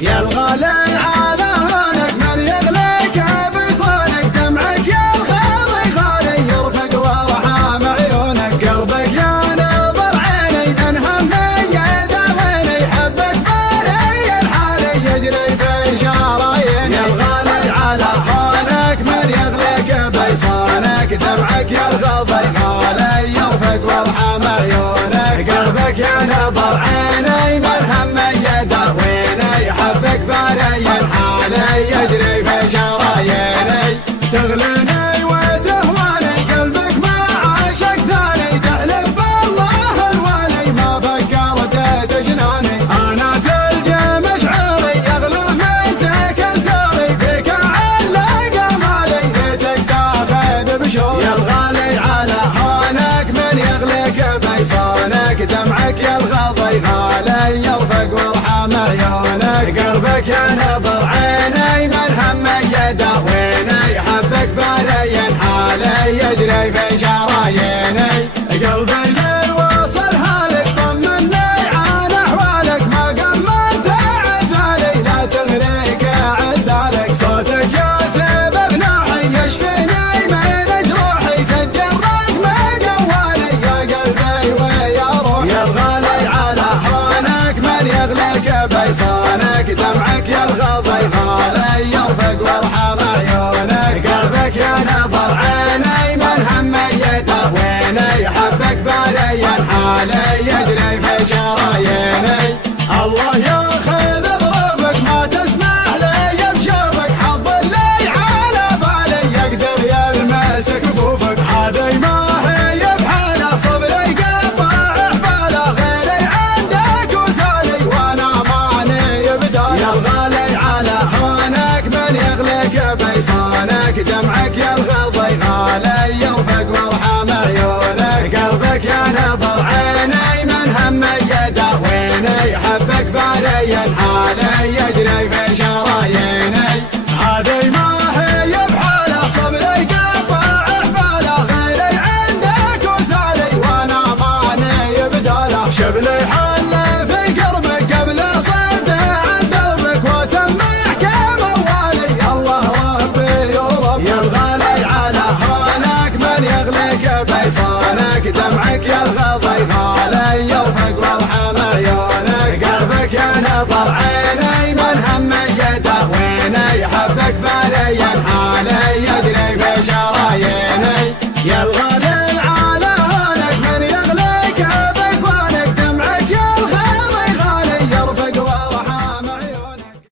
يا الغالي على هونك من يغليك بصونك دمعك يا الغالي غالي يرفق وارحام عيونك قلبك يا نظر عيني من همي يداويني حبك باري الحالي يجري في شراييني يا الغالي على هونك من يغليك بصونك دمعك يا الغالي غالي يرفق وارحام عيونك قلبك يا نظر عيني من همي يداويني حبك باري الحالي يجري في شراييني تغليني وتهواني قلبك ما عاشق ثاني تحلف بالله الوالي ما فكرت تجناني انا تلقى مشعري يغلى مسك انساري فيك علق امالي بيتك تاخذ بشوق يا الغالي على هونك من يغليك بيصونك دمعك يا الغضي غالي يرفق وارحم عيونك قلبك يا نظر عيني من همي يداويني حبك باري حالي يجري في شراييني قلبي من وصل هالك طمني عن احوالك ما قمنت عذالي لا تغريك عذالك صوتك يا سبب نوحي يشفيني من جروحي سجل رقم جوالي يا قلبي ويا روحي يا الغالي على هونك من يغليك بيصونك دمعك يا الغضي غالي يرفق وارحم عيونك قلبك يا نظر عيني من همي يداويني حبك باري الحالي يجري في شراييني الله ياخذ ظروفك ما تسمح لي بشوفك حظ اللي على بالي يقدر يلمس كفوفك هذي ما هي بحاله صبري قطع حباله غيري عندك وسالي وانا ماني بدايه يا الغالي على هونك من يغليك بيصونك دمعك يا الغضي غالي يرفق وارحم عيونك قلبك يا نظر عيني من همي يداويني حبك باري الحالي يجري في شراييني هذي ما هي بحاله صبري قطع حباله غيري عندك وسالي وانا ماني بداله شبلي حل في قربك قبل صد عن دربك واسمعك موالي الله ربي ورب يا الغالي على هونك من يغليك بيصونك دمعك يا الغضي غالي يرفق وارحم عيونك قلبك يا نظر عيني من همي يداويني حبك باري الحالي يجري في شراييني يا